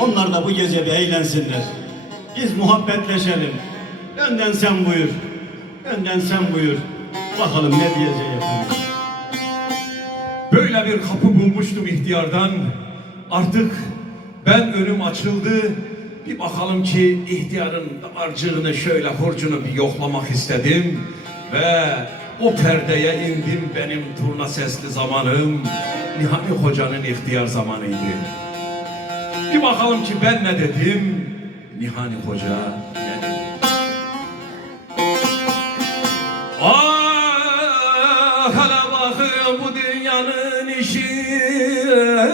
Onlar da bu gece bir eğlensinler. Biz muhabbetleşelim. Önden sen buyur. Önden sen buyur. Bakalım ne diyecek efendim. Böyle bir kapı bulmuştum ihtiyardan. Artık ben önüm açıldı. Bir bakalım ki ihtiyarın damarcığını şöyle hurcunu bir yoklamak istedim. Ve o perdeye indim benim turna sesli zamanım. Nihani Hoca'nın ihtiyar zamanıydı. Bir bakalım ki ben ne dedim. Nihani Hoca. Ah hele bakın bu dünyanın işine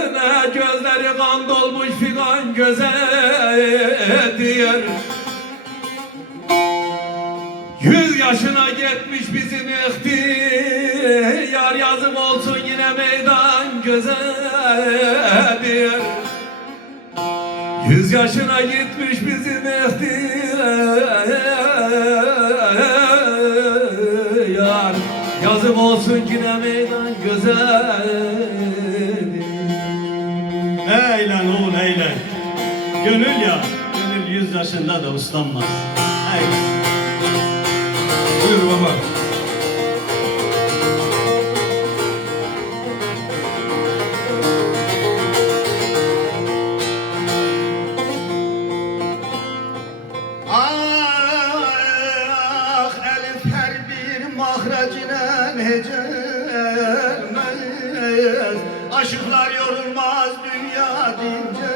Gözleri kan dolmuş figan göze Yüz yaşına gitmiş bizim ihtiyar Yazık olsun yine meydan göze diyor yaşına gitmiş bizim ihtiyar Yazık olsun yine meydan güzel Eğlen oğul eğlen. Gönül ya. Gönül yüz yaşında da uslanmaz. Eğlen. Buyur baba hecelmez Aşıklar yorulmaz dünya dincelmez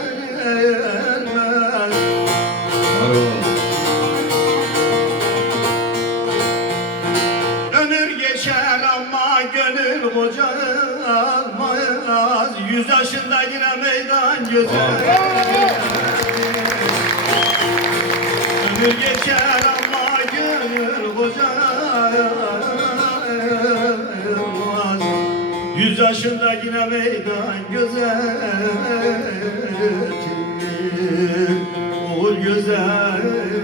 Ömür geçer ama gönül kocalmaz. Yüz yaşında yine meydan güzel. Ömür geçer ama Yaşında yine meydan gözetir Oğul gözetir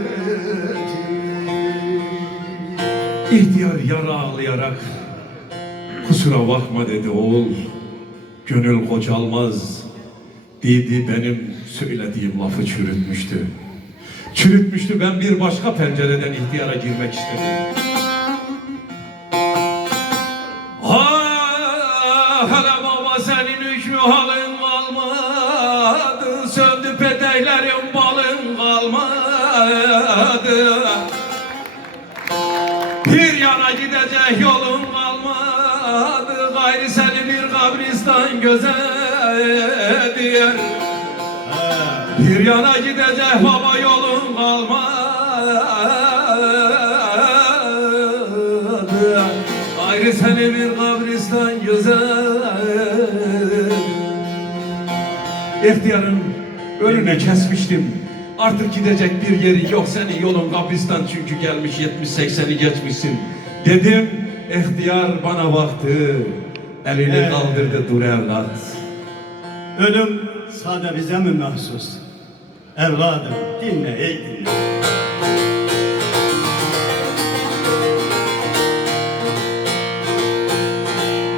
İhtiyar yara ağlayarak Kusura bakma dedi oğul. Gönül kocalmaz Dedi. Benim söylediğim lafı çürütmüştü. Çürütmüştü. Ben bir başka pencereden ihtiyara girmek istedim yana gidecek yolun kalmadı Gayrı seni bir kabristan göze diye Bir yana gidecek baba yolun kalmadı Gayrı seni bir kabristan göze İhtiyarın önüne kesmiştim. Artık gidecek bir yeri yok senin yolun kabristan çünkü gelmiş 70-80'i geçmişsin. Dedim ihtiyar bana baktı. Elini Evet. kaldırdı dur evlat. Ölüm sade bize mi mahsus? Evladım dinle ey dinle.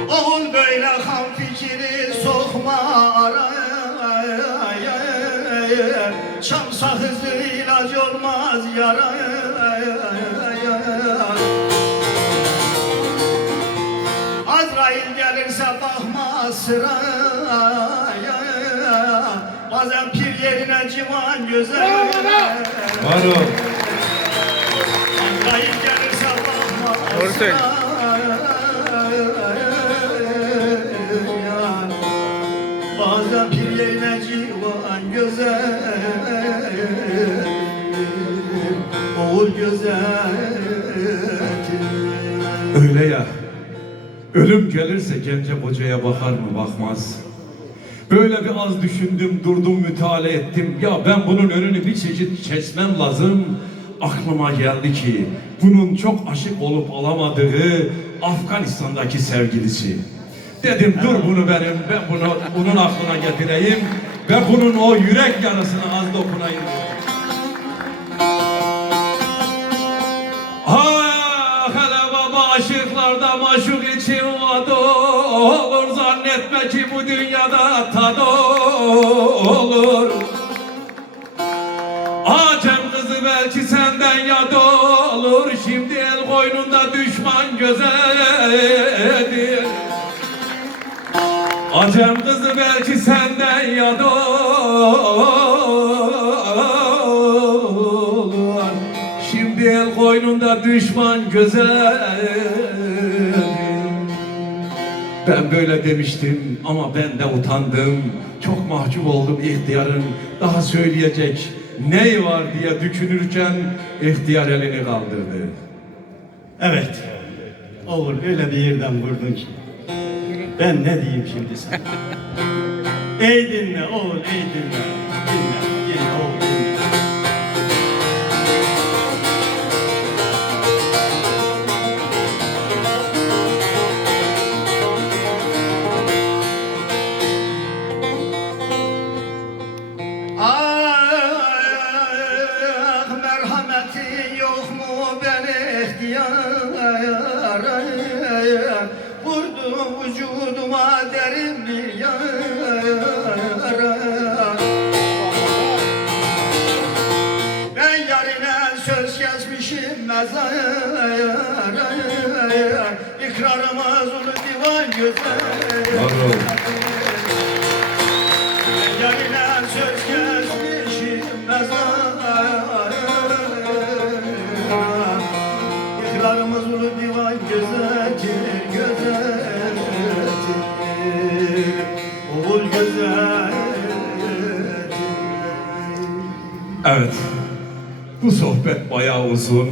Oğul böyle kan fikri sokma araya Çam sakızı ilaç olmaz yaraya bakma sıraya Bazen pir yerine civan güzel. Var o. Azrail gelirse bakma sıraya Bazen pir yerine civan güzel. Oğul güzel. Öyle ya. Ölüm gelirse gence hocaya bakar mı bakmaz. Böyle bir az düşündüm, durdum, müteala ettim. Ya ben bunun önünü bir çeşit kesmem lazım. Aklıma geldi ki bunun çok aşık olup alamadığı Afganistan'daki sevgilisi. Dedim dur bunu benim, ben bunu bunun aklına getireyim ve bunun o yürek yarasına az dokunayım. Zannetme ki bu dünyada tadı olur. Belki senden ya da olur. Şimdi el koynunda düşman gözedir. Acem kızı belki senden ya da olur. Şimdi el koynunda düşman gözedir ben böyle demiştim ama ben de utandım. Çok mahcup oldum ihtiyarın. Daha söyleyecek ne var diye düşünürken ihtiyar elini kaldırdı. Evet. Oğul öyle bir yerden vurdun ki. Ben ne diyeyim şimdi sana? ey dinle oğul ey dinle. Dinle, ihtiyara Vurdum vücuduma derin bir yara Ben yarine söz kesmişim mezara İkrarımız ulu divan güzel Evet. Bu sohbet bayağı uzun.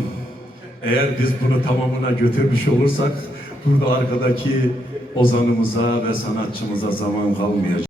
Eğer biz bunu tamamına götürmüş olursak burada arkadaki ozanımıza ve sanatçımıza zaman kalmayacak.